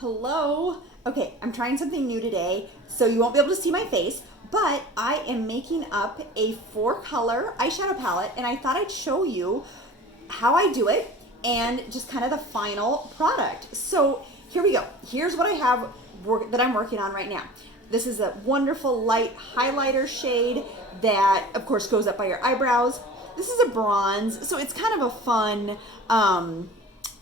Hello. Okay, I'm trying something new today, so you won't be able to see my face, but I am making up a 4-color eyeshadow palette, and I thought I'd show you how I do it and just kind of the final product. So here we go. Here's what I have that I'm working on right now. This is a wonderful light highlighter shade that, of course, goes up by your eyebrows. This is a bronze, so it's kind of a fun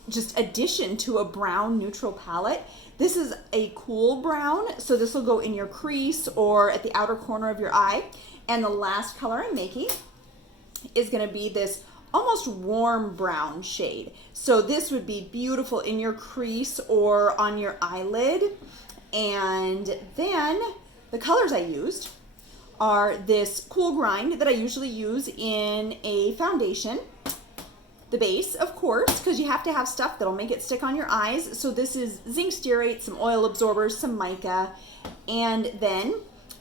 just addition to a brown neutral palette. This is a cool brown, so this will go in your crease or at the outer corner of your eye. And the last color I'm making is going to be this almost warm brown shade. So this would be beautiful in your crease or on your eyelid. And then the colors I used are this cool grind that I usually use in a foundation. The base, of course, because you have to have stuff that'll make it stick on your eyes. So this is zinc stearate, some oil absorbers, some mica, and then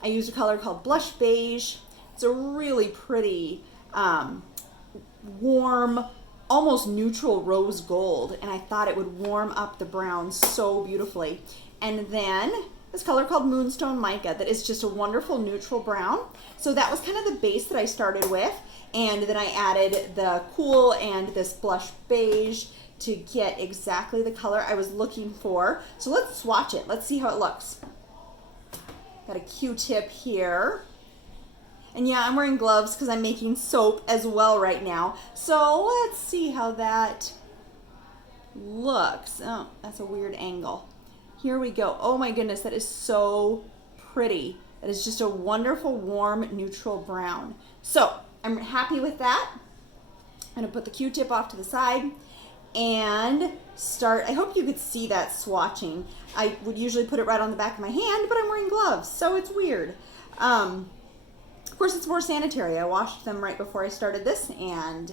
I used a color called Blush Beige. It's a really pretty, warm, almost neutral rose gold, and I thought it would warm up the brown so beautifully. And then this color called Moonstone Mica that is just a wonderful neutral brown. So that was kind of the base that I started with. And then I added the cool and this blush beige to get exactly the color I was looking for. So let's swatch it. Let's see how it looks. Got a Q-tip here. And yeah, I'm wearing gloves because I'm making soap as well right now. So let's see how that looks. Oh, that's a weird angle. Here we go. Oh my goodness, that is so pretty. That is just a wonderful, warm, neutral brown. So I'm happy with that. I'm gonna put the Q-tip off to the side and start. I hope you could see that swatching. I would usually put it right on the back of my hand, but I'm wearing gloves, so it's weird. Of course, it's more sanitary. I washed them right before I started this, and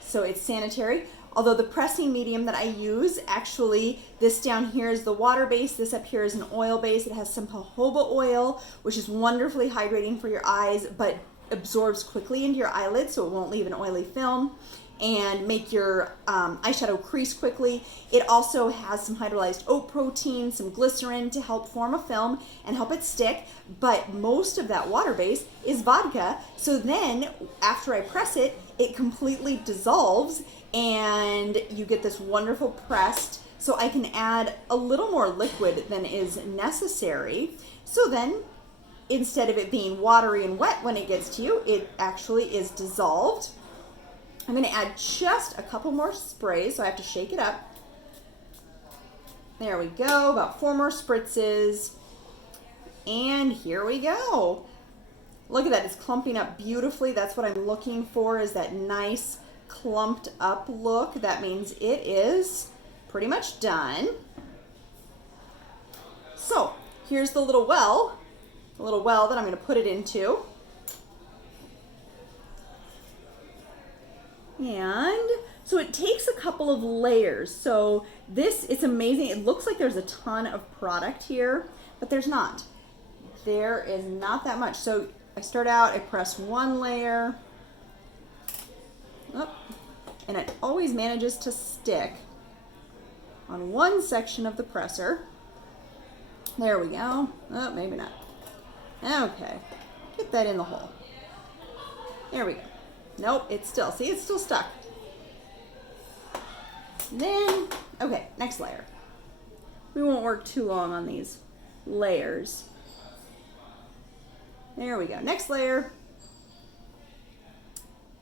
so it's sanitary. Although the pressing medium that I use, actually, this down here is the water base, this up here is an oil base. It has some jojoba oil, which is wonderfully hydrating for your eyes, but absorbs quickly into your eyelids, so it won't leave an oily film and make your eyeshadow crease quickly. It also has some hydrolyzed oat protein, some glycerin to help form a film and help it stick, but most of that water base is vodka. So then after I press it, it completely dissolves and you get this wonderful pressed, so I can add a little more liquid than is necessary. So then instead of it being watery and wet when it gets to you, it actually is dissolved. I'm going to add just a couple more sprays, so I have to shake it up. There we go, about 4 more spritzes. And here we go. Look at that, it's clumping up beautifully. That's what I'm looking for, is that nice clumped up look. That means it is pretty much done. So here's the little well that I'm going to put it into. And so it takes a couple of layers. So this, it's amazing. It looks like there's a ton of product here, but there's not. There is not that much. So I start out, I press one layer. Oh, and it always manages to stick on one section of the presser. There we go. Oh, maybe not. Okay, get that in the hole. There we go. Nope, it's still, see, it's still stuck. Then, okay, next layer. We won't work too long on these layers. There we go, next layer.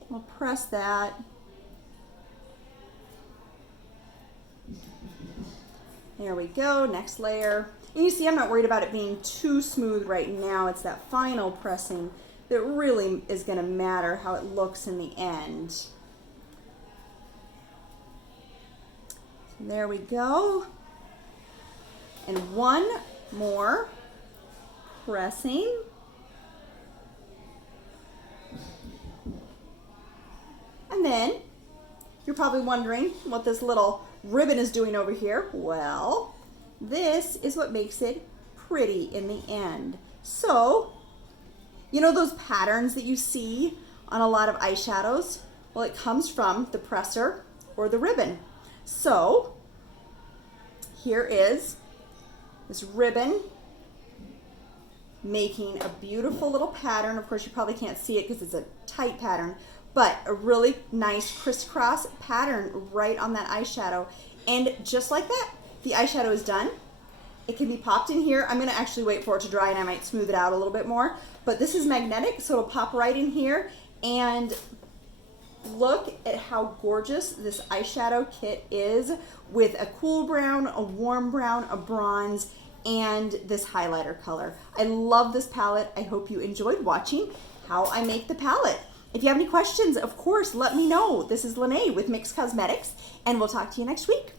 We'll press that. There we go, next layer. And you see, I'm not worried about it being too smooth right now. It's that final pressing that really is going to matter how it looks in the end. So there we go. And one more pressing. And then you're probably wondering what this little ribbon is doing over here. Well, this is what makes it pretty in the end. So, you know those patterns that you see on a lot of eyeshadows? Well, it comes from the presser or the ribbon. So here is this ribbon, making a beautiful little pattern. Of course, you probably can't see it because it's a tight pattern, but a really nice crisscross pattern right on that eyeshadow. And just like that, the eyeshadow is done. It can be popped in here. I'm gonna actually wait for it to dry and I might smooth it out a little bit more, but this is magnetic, so it'll pop right in here. And look at how gorgeous this eyeshadow kit is, with a cool brown, a warm brown, a bronze, and this highlighter color. I love this palette. I hope you enjoyed watching how I make the palette. If you have any questions, of course, let me know. This is Lene with Mix Cosmetics, and we'll talk to you next week.